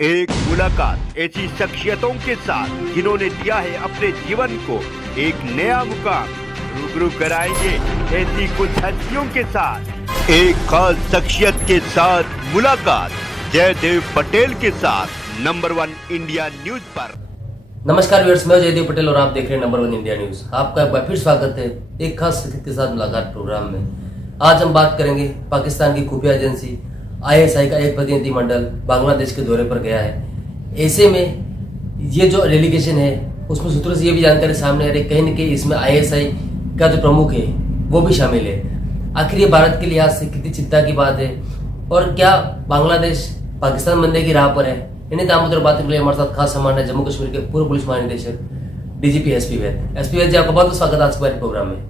एक मुलाकात ऐसी शख्सियतों के साथ जिन्होंने दिया है अपने जीवन को एक नया मुकाम। रूबरू कराएंगे ऐसी कुछ हस्तियों के साथ एक खास शख्सियत के साथ मुलाकात जयदेव पटेल के साथ नंबर 1 इंडिया न्यूज पर। नमस्कार व्यूअर्स, मैं जयदेव पटेल और आप देख रहे हैं नंबर 1 इंडिया न्यूज। आपका एक बार फिर स्वागत है एक खास शख्सियत के साथ मुलाकात प्रोग्राम में। आज हम बात करेंगे पाकिस्तान की खुफिया एजेंसी ISI का एक प्रतिनिधिमंडल बांग्लादेश के दौरे पर गया है। ऐसे में ये जो डेलीगेशन है उसमें सूत्रों से ये भी जानकारी सामने आ रही है कहीं न कहीं इसमें ISI का जो प्रमुख है वो भी शामिल है। आखिर ये भारत के लिहाज से कितनी चिंता की बात है और क्या बांग्लादेश पाकिस्तान बनने की राह पर है, इन्हीं दामों पर बात के लिए हमारे साथ खास मेहमान है जम्मू कश्मीर के पूर्व पुलिस महानिदेशक DGP SP वैद। SP वैद जी, आपका बहुत बहुत स्वागत आज के प्रोग्राम में।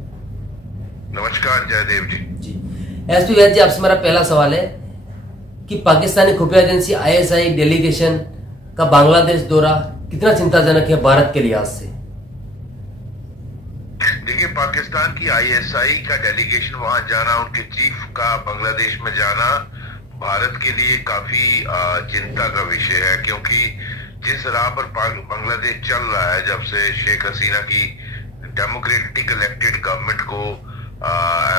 नमस्कार जयदेव जी। SP वैद जी, आपसे मेरा पहला सवाल है कि पाकिस्तानी खुफिया एजेंसी ISI डेलीगेशन का बांग्लादेश दौरा कितना चिंताजनक है भारत के लिहाज से? देखिए, पाकिस्तान की ISI का डेलीगेशन वहां जाना, उनके चीफ का बांग्लादेश में जाना भारत के लिए काफी चिंता का विषय है, क्योंकि जिस राह पर बांग्लादेश चल रहा है, जब से शेख हसीना की डेमोक्रेटिक इलेक्टेड गवर्नमेंट को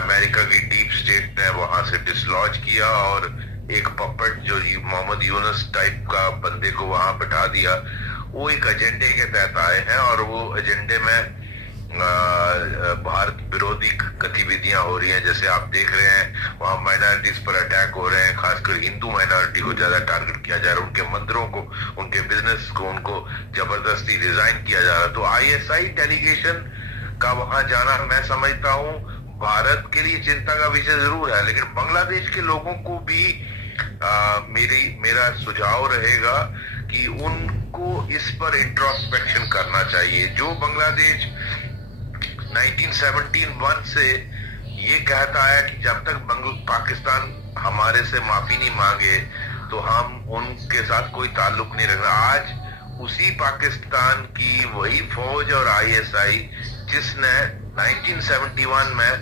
अमेरिका की डीप स्टेट ने वहां से डिसलॉज किया और एक पपेट जो मोहम्मद यूनुस टाइप का बंदे को वहां बैठा दिया, वो एक एजेंडे के तहत आए हैं और वो एजेंडे में भारत विरोधी गतिविधियां हो रही हैं। जैसे आप देख रहे हैं वहां माइनॉरिटीज पर अटैक हो रहे हैं, खासकर हिंदू माइनॉरिटी को ज्यादा टारगेट किया जा रहा है, उनके मंदिरों को, उनके बिजनेस को, उनको जबरदस्ती डिजाइन किया जा रहा है। तो ISI डेलीगेशन का वहां जाना मैं समझता हूं भारत के लिए चिंता का विषय जरूर है, लेकिन बांग्लादेश के लोगों को भी मेरा सुझाव रहेगा कि उनको इस पर इंट्रोस्पेक्शन करना चाहिए। जो बांग्लादेश 1971 से ये कहता है कि जब तक पाकिस्तान हमारे से माफी नहीं मांगे तो हम उनके साथ कोई ताल्लुक नहीं रखना, आज उसी पाकिस्तान की वही फौज और ISI जिसने 1971 में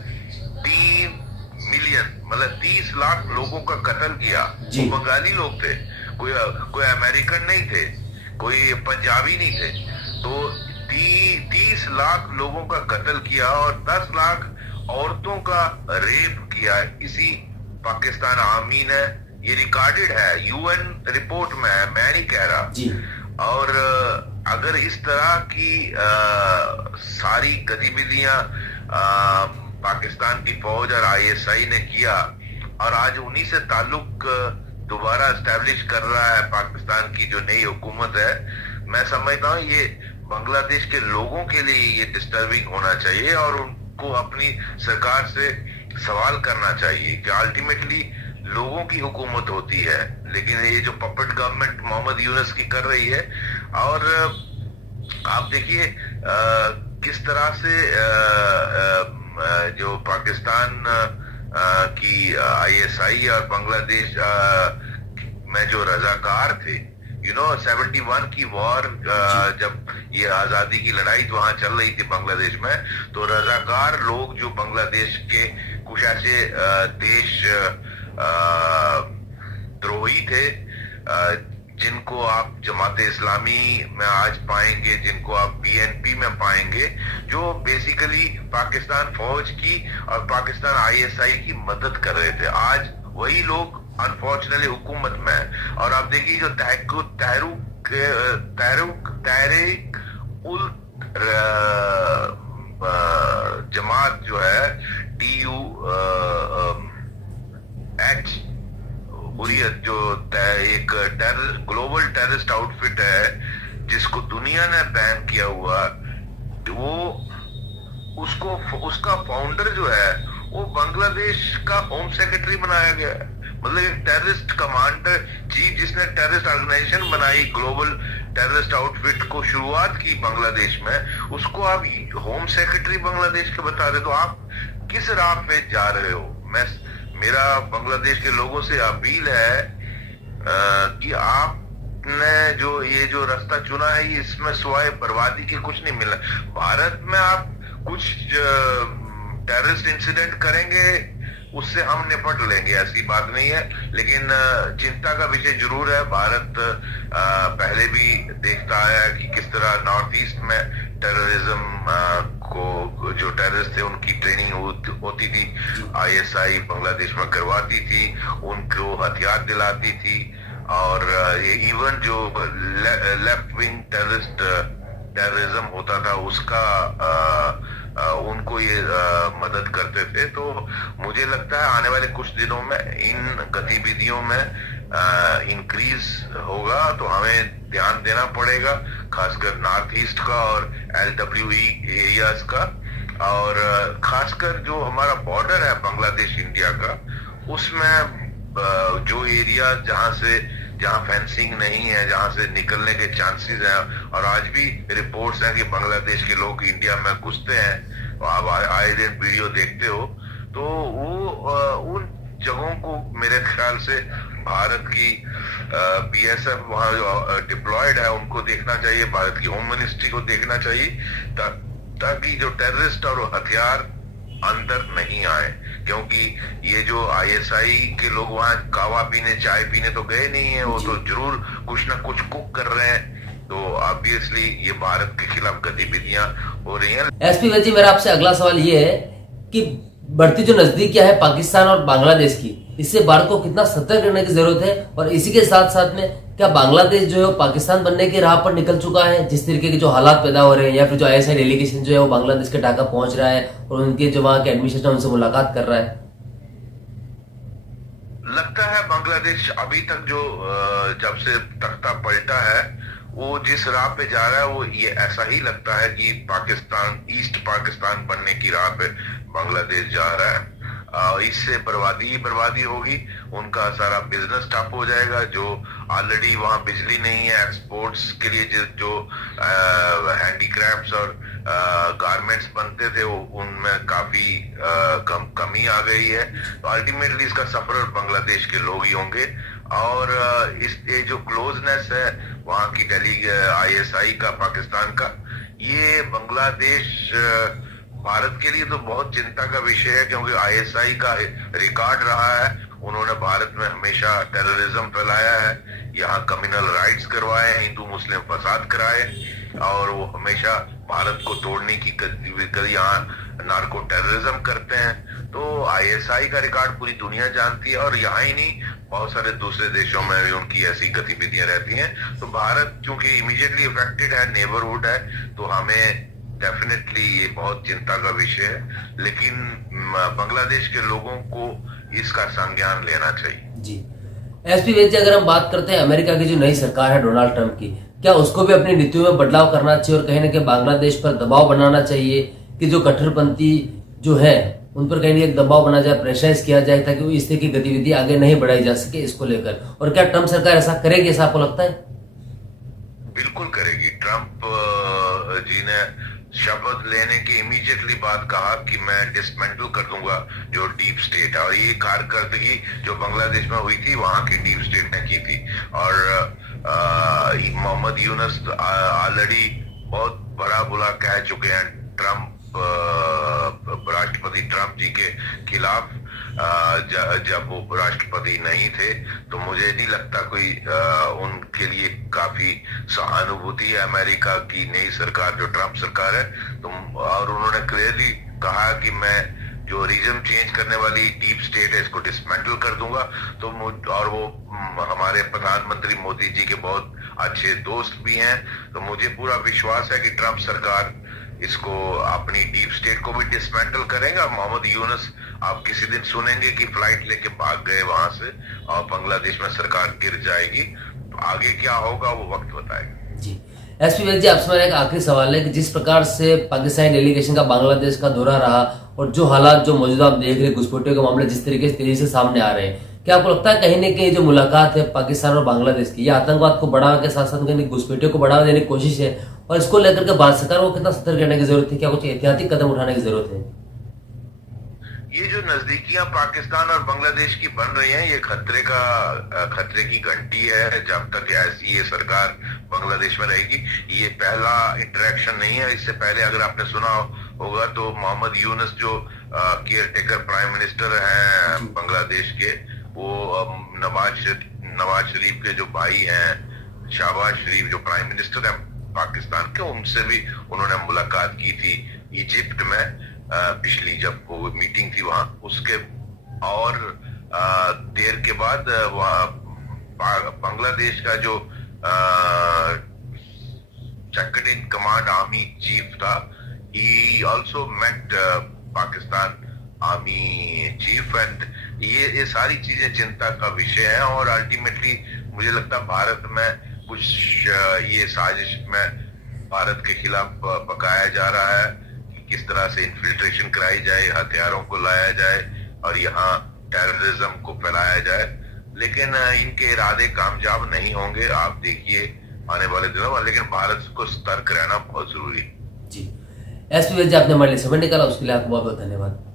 3 मिलियन मतलब 30 लाख लोगों का कत्ल किया, वो बंगाली लोग थे, कोई अमेरिकन नहीं थे, कोई पंजाबी नहीं थे, तो 30 लाख लोगों का कत्ल किया और 10 लाख औरतों का रेप किया इसी पाकिस्तान आर्मी ने। ये रिकॉर्डेड है, UN रिपोर्ट में है, मैं नहीं कह रहा। और अगर इस तरह की सारी गतिविधियां पाकिस्तान की फौज और ISI ने किया और आज उन्हीं से ताल्लुक दोबारा एस्टेब्लिश कर रहा है पाकिस्तान की जो नई हुकूमत है, मैं समझता हूँ ये बांग्लादेश के लोगों के लिए ये डिस्टर्बिंग होना चाहिए और उनको अपनी सरकार से सवाल करना चाहिए कि अल्टीमेटली लोगों की हुकूमत होती है, लेकिन ये जो पपेट गवर्नमेंट मोहम्मद यूनुस की कर रही है। और आप देखिए किस तरह से जो पाकिस्तान की ISI और बांग्लादेश में जो रजाकार थे, 71 की वॉर, जब ये आजादी की लड़ाई वहां चल रही थी बांग्लादेश में, तो रजाकार लोग जो बांग्लादेश के कुछ ऐसे देश द्रोही थे जिनको आप जमात इस्लामी में आज पाएंगे, जिनको आप BNP में पाएंगे, जो बेसिकली पाकिस्तान फौज की और पाकिस्तान ISI की मदद कर रहे थे, आज वही लोग अनफॉर्चुनेटली हुकूमत में है। और आप देखिए जो तहरीक उल जमात जो है TUH हुर्रियत, जो एक ग्लोबल टेररिस्ट आउटफिट है जिसको दुनिया ने बैन किया हुआ, वो उसका फाउंडर जो है वो बांग्लादेश का होम सेक्रेटरी बनाया गया है। मतलब एक टेररिस्ट कमांडर चीफ जिसने टेररिस्ट ऑर्गेनाइजेशन बनाई, ग्लोबल टेररिस्ट आउटफिट को शुरुआत की बांग्लादेश में, उसको आप होम सेक्रेटरी बांग्लादेश के बता रहे, तो आप किस राह पे जा रहे हो? मेरा बांग्लादेश के लोगों से अपील है कि आपने जो रास्ता चुना है इसमें सिवाय बर्बादी के कुछ नहीं मिला। भारत में आप कुछ टेररिस्ट इंसिडेंट करेंगे उससे हम निपट लेंगे, ऐसी बात नहीं है। लेकिन चिंता का विषय जरूर है। भारत पहले भी देखता आया है कि किस तरह नॉर्थ ईस्ट में टेररिज्म को, जो टेररिस्ट थे उनकी ट्रेनिंग होती थी, आईएसआई बांग्लादेश में करवाती थी, उनको हथियार दिलाती थी, और ये इवन जो लेफ्ट विंग टेररिज्म होता था उसका उनको ये मदद करते थे। तो मुझे लगता है आने वाले कुछ दिनों में इन गतिविधियों में इंक्रीज होगा, तो हमें ध्यान देना पड़ेगा, खासकर नॉर्थ ईस्ट का और LWE एरियाज का, और खासकर जो हमारा बॉर्डर है बांग्लादेश इंडिया का, उसमें जो एरिया जहां फेंसिंग नहीं है, जहां से निकलने के चांसेस हैं, और आज भी रिपोर्ट्स हैं कि बांग्लादेश के लोग इंडिया में घुसते हैं, आप आए दिन वीडियो देखते हो, तो वो उन जगहों को मेरे ख्याल से भारत की BSF वहां डिप्लॉयड है, उनको देखना चाहिए, भारत की होम मिनिस्ट्री को देखना चाहिए, ताकि जो टेररिस्ट और हथियार अंदर नहीं आए। क्योंकि ये जो ISI के लोग वहां कावा पीने, चाय पीने तो गए नहीं है, वो तो जरूर कुछ ना कुछ कुक कर रहे हैं, तो ऑब्वियसली ये भारत के खिलाफ गतिविधियां हो रही हैं। SP वैद जी, मेरा आपसे अगला सवाल ये है कि बढ़ती जो नजदीकियां है पाकिस्तान और बांग्लादेश की, इससे भारत को कितना सतर्क रहने की जरूरत है, और इसी के साथ साथ में क्या बांग्लादेश जो है पाकिस्तान बनने की राह पर निकल चुका है, जिस तरीके के जो हालात पैदा हो रहे हैं, या फिर जो ISI डेलीगेशन जो है वो बांग्लादेश के ढाका पहुंच रहा है और उनके जो वहां के एडमिनिस्ट्रेशन है उनसे मुलाकात कर रहा है? लगता है बांग्लादेश अभी तक जो जब से तख्ता पलटा है, वो जिस राह पे जा रहा है, वो ये ऐसा ही लगता है कि पाकिस्तान, ईस्ट पाकिस्तान बनने की राह पे बांग्लादेश जा रहा है। इससे बर्बादी ही बर्बादी होगी, उनका सारा बिजनेस ठप हो जाएगा। जो ऑलरेडी वहां बिजली नहीं है, एक्सपोर्ट्स के लिए जो हैंडीक्राफ्ट्स और गारमेंट्स बनते थे, उनमें काफी कमी आ गई है। तो अल्टीमेटली इसका सफर बांग्लादेश के लोग ही होंगे, और ये जो क्लोजनेस है वहां की ISI का, पाकिस्तान का, ये बांग्लादेश भारत के लिए तो बहुत चिंता का विषय है, क्योंकि ISI का रिकॉर्ड रहा है, उन्होंने भारत में हमेशा टेररिज्म फैलाया है, यहाँ कम्युनल राइट्स करवाए, हिंदू मुस्लिम फसाद कराए, और वो हमेशा भारत को तोड़ने की गतिविधि, यहाँ नार्को टेररिज्म करते हैं। तो ISI का रिकॉर्ड पूरी दुनिया जानती है, और यहाँ ही नहीं, बहुत सारे दूसरे देशों में भी उनकी ऐसी गतिविधियां रहती हैं। तो भारत चूंकि इमीडिएटली अफेक्टेड है, नेबरहुड है, तो हमें डेफिनेटली ये बहुत चिंता का विषय है, लेकिन बांग्लादेश के लोगों को इसका संज्ञान लेना चाहिए। जी SP वैद जी, अगर हम बात करते हैं अमेरिका की जो नई सरकार है डोनाल्ड ट्रंप की, क्या उसको भी अपनी नीतियों में बदलाव करना चाहिए और कहीं ना कहीं बांग्लादेश पर दबाव बनाना चाहिए कि जो कट्टरपंथी जो है उन पर कहीं ना कहीं दबाव बना जाए, प्रेशराइज किया जाए, ताकि वो इस तरह की गतिविधि आगे नहीं बढ़ाई जा सके इसको लेकर? और क्या ट्रंप सरकार ऐसा करेगी, ऐसा आपको लगता है? बिल्कुल करेगी। ट्रंप जी ने शपथ लेने के इमीडिएटली बाद कहा कि मैं डिसमेंटल कर दूंगा जो डीप स्टेट है, और ये कारकर्दगी जो बांग्लादेश में हुई थी वहां की डीप स्टेट ने की थी। और मोहम्मद यूनुस ऑलरेडी बहुत बड़ा बुरा कह चुके हैं ट्रंप, राष्ट्रपति ट्रंप जी के खिलाफ, जब वो राष्ट्रपति नहीं थे। तो मुझे नहीं लगता कोई उनके लिए काफी सहानुभूति है अमेरिका की नई सरकार जो ट्रंप सरकार है। तो और उन्होंने क्लियरली कहा कि मैं जो रीजन चेंज करने वाली डीप स्टेट है इसको डिसमेंटल कर दूंगा। तो और वो हमारे प्रधानमंत्री मोदी जी के बहुत अच्छे दोस्त भी हैं। तो मुझे पूरा विश्वास है कि ट्रंप सरकार इसको अपनी डीप स्टेट को भी डिसमेंटल करेगा। मोहम्मद यूनुस आप किसी दिन सुनेंगे कि फ्लाइट लेके भाग गए वहां से और बांग्लादेश में सरकार गिर जाएगी। तो आगे क्या होगा वो वक्त बताएगा। जी SP वैद जी, आपसे मेरा एक आखिरी सवाल है कि जिस प्रकार से पाकिस्तानी डेलीगेशन का बांग्लादेश का दौरा रहा और जो हालात जो मौजूदा आप देख रहे घुसपैठियों के मामले जिस तरीके से तेजी से सामने आ रहे हैं, क्या आपको लगता है कहीं ना कहीं जो मुलाकात है पाकिस्तान और बांग्लादेश की, यह आतंकवाद को बढ़ावा के साथ साथ कहीं घुसपैठियों को बढ़ावा देने की कोशिश है, और इसको लेकर के भारत सरकार को कितना सतर्क रहने की जरूरत है? क्या कुछ एहतियाती कदम उठाने की जरूरत है? ये जो नजदीकियां पाकिस्तान और बांग्लादेश की बन रही हैं, ये खतरे की घंटी है। जब तक ऐसी ये सरकार बांग्लादेश में रहेगी, ये पहला इंटरेक्शन नहीं है। इससे पहले अगर आपने सुना हो होगा तो मोहम्मद यूनुस जो केयर टेकर प्राइम मिनिस्टर हैं बांग्लादेश के, वो नवाज शरीफ के जो भाई हैं शहबाज शरीफ जो प्राइम मिनिस्टर हैं पाकिस्तान के, उनसे भी उन्होंने मुलाकात की थी इजिप्ट में पिछली जब वो मीटिंग थी वहां। उसके और देर के बाद वहां बांग्लादेश का जो second in command army chief था, he also met Pakistan army chief, and ये सारी चीजें चिंता का विषय है। और अल्टीमेटली मुझे लगता है भारत में कुछ ये साजिश में भारत के खिलाफ पकाया जा रहा है कि किस तरह से इन्फिल्ट्रेशन कराई जाए, हथियारों को लाया जाए और यहाँ टेररिज्म को फैलाया जाए, लेकिन इनके इरादे कामयाब नहीं होंगे, आप देखिए आने वाले दिनों में। लेकिन भारत को सतर्क रहना बहुत जरूरी है। जी, एसपी वैद्य, आपने हमारे लिए समय निकाला, उसके लिए आपको बहुत बहुत धन्यवाद।